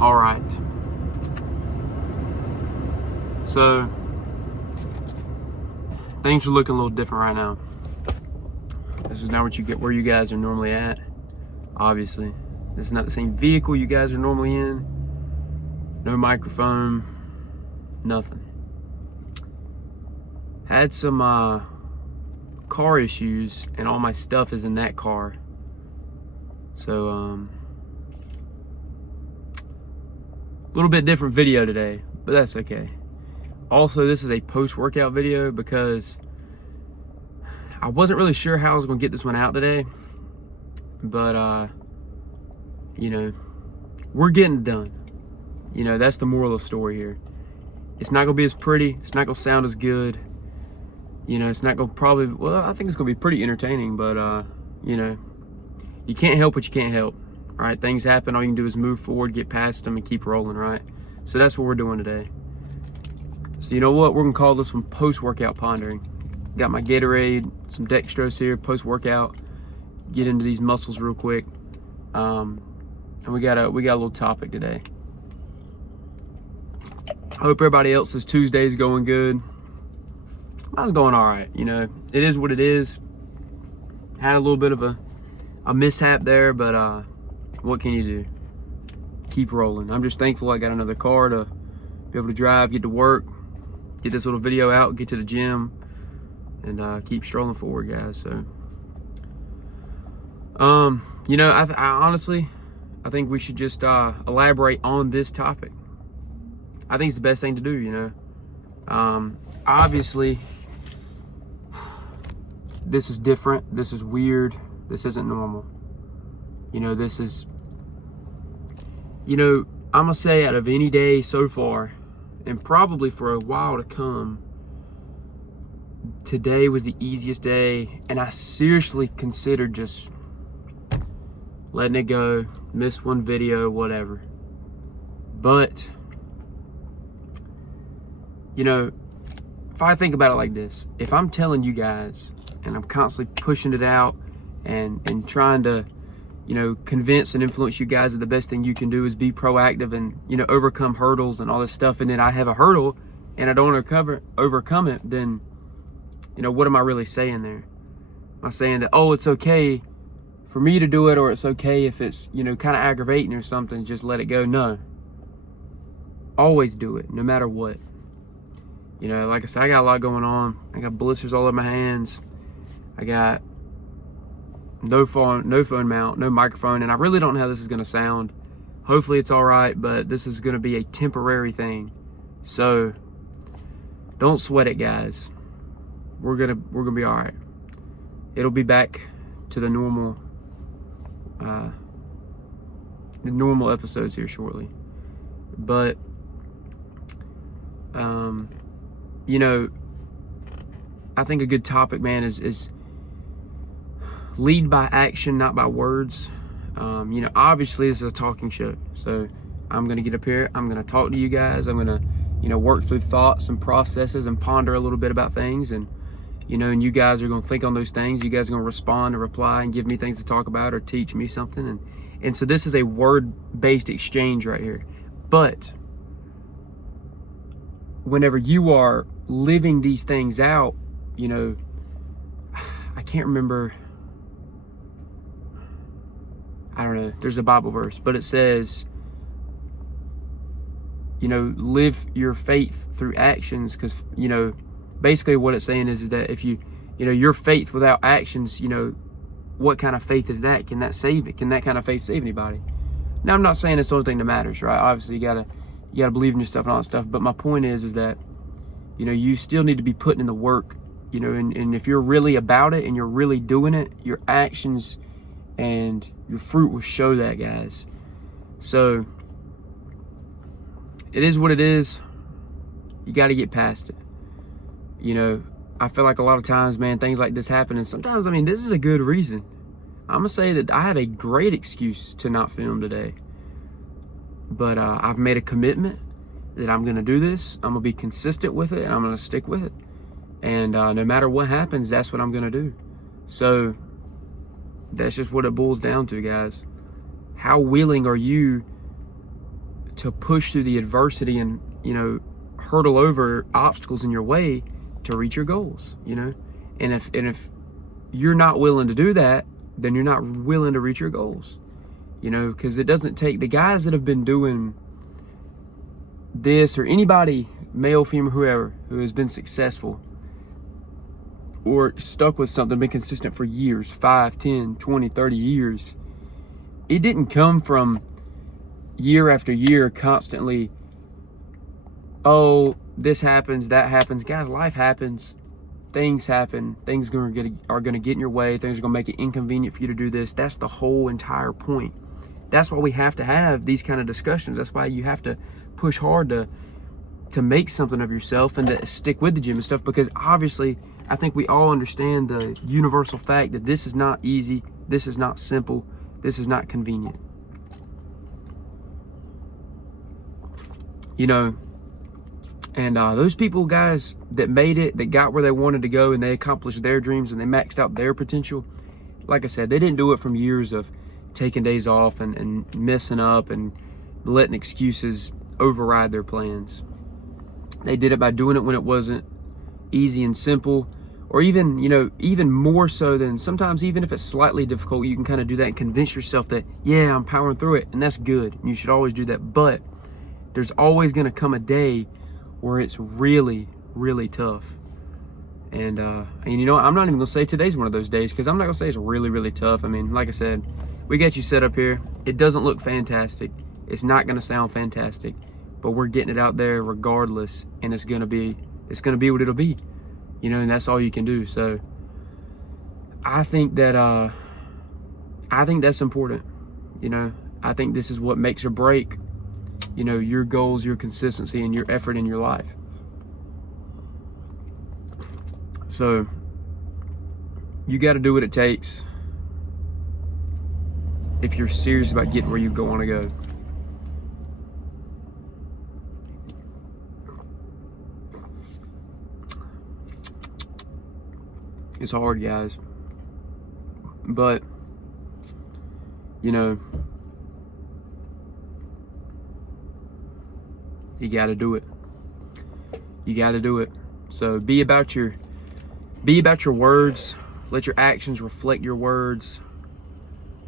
All right. So things are looking a little different right now. This is not what you get where you guys are normally at. Obviously, this is not the same vehicle you guys are normally in. No microphone, nothing. Had some car issues, and all my stuff is in that car. So a little bit different video today, but that's okay. Also, this is a post-workout video because I wasn't really sure how I was gonna get this one out today, but you know, we're getting it done. You know, that's the moral of the story here. It's not gonna be as pretty, it's not gonna sound as good. You know, it's not gonna well, I think it's gonna be pretty entertaining, but you know, you can't help what you can't help, right? Things happen, all you can do is move forward, get past them, and keep rolling, right? So that's what we're doing today. So you know what? We're gonna call this one post-workout pondering. Got my Gatorade, some dextrose here, post-workout. Get into these muscles real quick. And we got a little topic today. I hope everybody else's Tuesday's going good. Mine's going all right. You know, it is what it is. Had a little bit of a mishap there, but what can you do? Keep rolling. I'm just thankful I got another car to be able to drive, get to work, get this little video out, get to the gym, and keep strolling forward, guys. So, you know, I honestly, I think we should just elaborate on this topic. I think it's the best thing to do, you know. Obviously, this is different. This is weird. This isn't normal. You know, this is, you know, I'm gonna say out of any day so far, and probably for a while to come, today was the easiest day, and I seriously considered just letting it go, miss one video, whatever. But, you know, if I think about it like this, if I'm telling you guys, and I'm constantly pushing it out and trying to, you know, convince and influence you guys that the best thing you can do is be proactive and, you know, overcome hurdles and all this stuff, and then I have a hurdle and I don't overcome it, then, you know, what am I really saying there? Am I saying that, oh, it's okay for me to do it, or it's okay if it's, you know, kind of aggravating or something, just let it go? No. Always do it, no matter what. You know, like I said, I got a lot going on. I got blisters all over my hands. I got no phone mount, no microphone, and I really don't know how this is gonna sound. Hopefully it's all right, but this is gonna be a temporary thing. So don't sweat it, guys. We're gonna be all right. It'll be back to the normal episodes here shortly. But you know, I think a good topic, man, is lead by action, not by words. You know, obviously this is a talking show, so I'm gonna get up here, I'm gonna talk to you guys, I'm gonna, you know, work through thoughts and processes and ponder a little bit about things, and, you know, and you guys are gonna think on those things. You guys are gonna respond and reply and give me things to talk about or teach me something, and so this is a word-based exchange right here. But whenever you are living these things out, you know, I can't remember, I don't know, there's a Bible verse, but it says, you know, live your faith through actions, because, you know, basically what it's saying is that if you know, your faith without actions, you know, what kind of faith is that? Can that save it? Can that kind of faith save anybody? Now, I'm not saying it's the only thing that matters, right? Obviously, you gotta believe in yourself and all that stuff, but my point is that, you know, you still need to be putting in the work, you know, and if you're really about it and you're really doing it, your actions and your fruit will show that, guys. So it is what it is. You got to get past it. You know, I feel like a lot of times, man, things like this happen, and sometimes, I mean, this is a good reason. I'm gonna say that I had a great excuse to not film today, but I've made a commitment that I'm gonna do this. I'm gonna be consistent with it, and I'm gonna stick with it. And no matter what happens, that's what I'm gonna do. So that's just what it boils down to, guys. How willing are you to push through the adversity and, you know, hurdle over obstacles in your way to reach your goals, you know. And if you're not willing to do that, then you're not willing to reach your goals, you know, because it doesn't take the guys that have been doing this, or anybody, male, female, whoever, who has been successful or stuck with something, been consistent for years, 5, 10, 20, 30 years. It didn't come from year after year constantly, oh, this happens, that happens. Guys, life happens. Things happen. Things are gonna get in your way. Things are gonna make it inconvenient for you to do this. That's the whole entire point. That's why we have to have these kind of discussions. That's why you have to push hard to make something of yourself and to stick with the gym and stuff, because obviously I think we all understand the universal fact that this is not easy, this is not simple, this is not convenient. You know, and those people, guys, that made it, that got where they wanted to go, and they accomplished their dreams and they maxed out their potential, like I said, they didn't do it from years of taking days off and messing up and letting excuses override their plans. They did it by doing it when it wasn't easy and simple, or even, you know, even more so than sometimes, even if it's slightly difficult, you can kind of do that and convince yourself that, yeah, I'm powering through it, and that's good. And you should always do that. But there's always going to come a day where it's really, really tough. And you know, I'm not even gonna say today's one of those days, because I'm not gonna say it's really, really tough. I mean, like I said, we got you set up here. It doesn't look fantastic. It's not gonna sound fantastic, but we're getting it out there regardless, and it's gonna be what it'll be, you know. And that's all you can do. So I think that that's important. You know, I think this is what makes or break, you know, your goals, your consistency, and your effort in your life. So you got to do what it takes if you're serious about getting where you want to go. It's hard, guys, but you know, you got to do it. You got to do it. So be about your words. Let your actions reflect your words.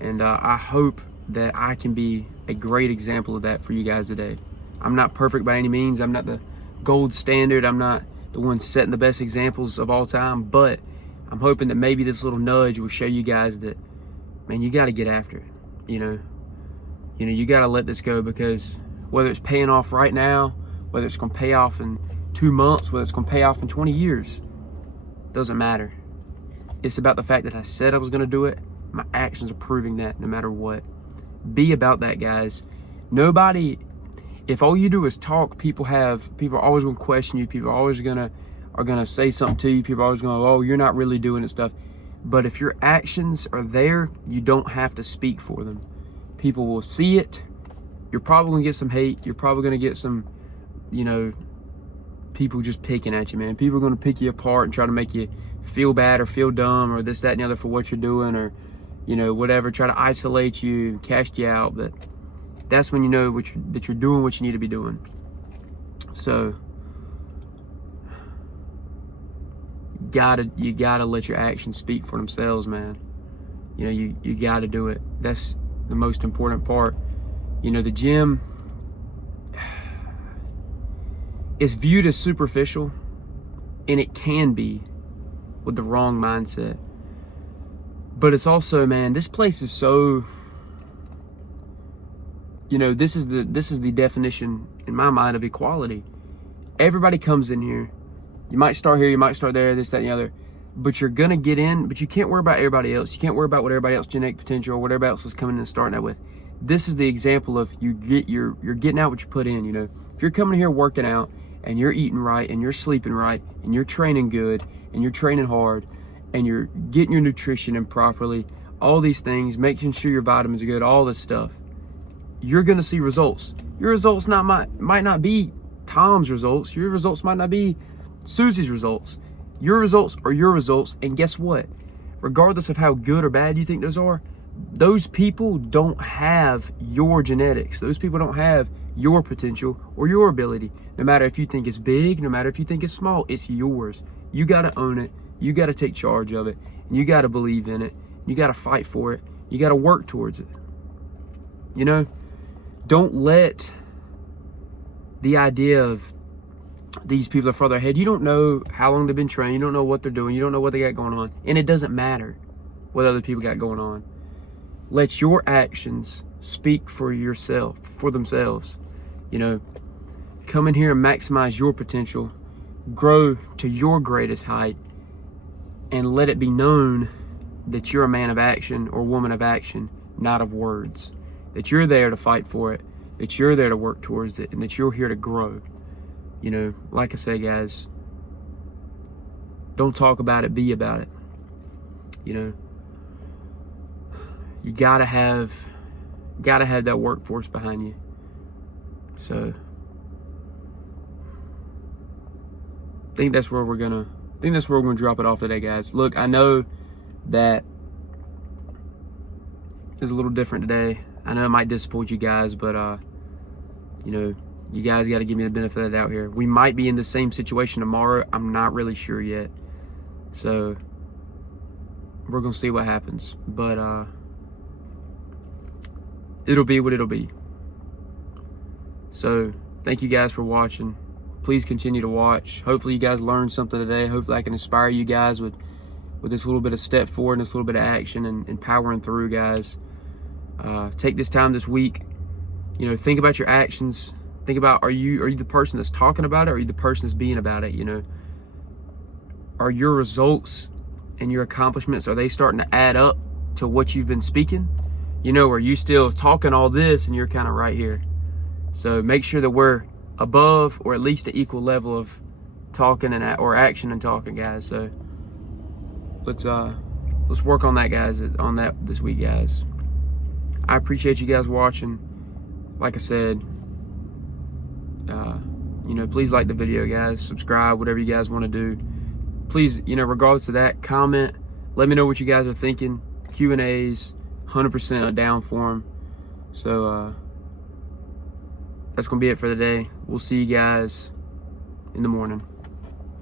And I hope that I can be a great example of that for you guys today. I'm not perfect by any means. I'm not the gold standard. I'm not the one setting the best examples of all time. But I'm hoping that maybe this little nudge will show you guys that, man, you got to get after it. You know, you got to let this go, because whether it's paying off right now, whether it's going to pay off in 2 months, whether it's going to pay off in 20 years, doesn't matter. It's about the fact that I said I was going to do it. My actions are proving that no matter what. Be about that, guys. Nobody, if all you do is talk, people are always going to question you. People are always going to say something to you. People are always going to, oh, you're not really doing it stuff. But if your actions are there, you don't have to speak for them. People will see it. You're probably going to get some hate. You're probably going to get some, you know, people just picking at you, man. People are going to pick you apart and try to make you feel bad or feel dumb or this, that, and the other for what you're doing, or, you know, whatever, try to isolate you, cast you out. But that's when you know that you're doing what you need to be doing. So you gotta let your actions speak for themselves, man. You know, you gotta do it. That's the most important part. You know, the gym is viewed as superficial, and it can be with the wrong mindset. But it's also, man, this place is so, you know, this is the definition in my mind of equality. Everybody comes in here. You might start here, you might start there, this, that, and the other, but you're gonna get in. But you can't worry about everybody else. You can't worry about what everybody else genetic potential or what everybody else is coming in and starting out with. This is the example of you're getting out what you put in. You know, if you're coming here working out and you're eating right and you're sleeping right and you're training good and you're training hard and you're getting your nutrition in properly, all these things, making sure your vitamins are good, all this stuff, you're gonna see results. Your results might not be Tom's results. Your results might not be Susie's results. Your results are your results, and guess what? Regardless of how good or bad you think those are, those people don't have your genetics. Those people don't have your potential or your ability. No matter if you think it's big, no matter if you think it's small, it's yours. You got to own it. You got to take charge of it. And you got to believe in it. You got to fight for it. You got to work towards it. You know, don't let the idea of these people are further ahead. You don't know how long they've been trained. You don't know what they're doing. You don't know what they got going on. And it doesn't matter what other people got going on. Let your actions speak for yourself, for themselves. You know, come in here and maximize your potential, grow to your greatest height, and let it be known that you're a man of action or woman of action, not of words. That you're there to fight for it, that you're there to work towards it, and that you're here to grow. You know, like I say, guys, don't talk about it, be about it. You know, you gotta have that workforce behind you. So I think that's where we're gonna drop it off today, guys. Look, I know that it's a little different today. I know it might disappoint you guys, but you know, you guys got to give me the benefit of the doubt here. We might be in the same situation tomorrow. I'm not really sure yet. So we're going to see what happens. But it'll be what it'll be. So thank you guys for watching. Please continue to watch. Hopefully you guys learned something today. Hopefully I can inspire you guys with this little bit of step forward and this little bit of action and powering through, guys. Take this time this week. You know, think about your actions. Think about, are you the person that's talking about it, or are you the person that's being about it? You know, are your results and your accomplishments, are they starting to add up to what you've been speaking? You know, are you still talking all this and you're kind of right here? So make sure that we're above or at least an equal level of talking or action and talking, guys. So let's work on that, guys. On that this week, guys. I appreciate you guys watching. Like I said, you know, please like the video, guys. Subscribe, whatever you guys want to do. Please, you know, regardless of that, comment. Let me know what you guys are thinking. Q&As, 100% down for them. So that's gonna be it for the day. We'll see you guys in the morning.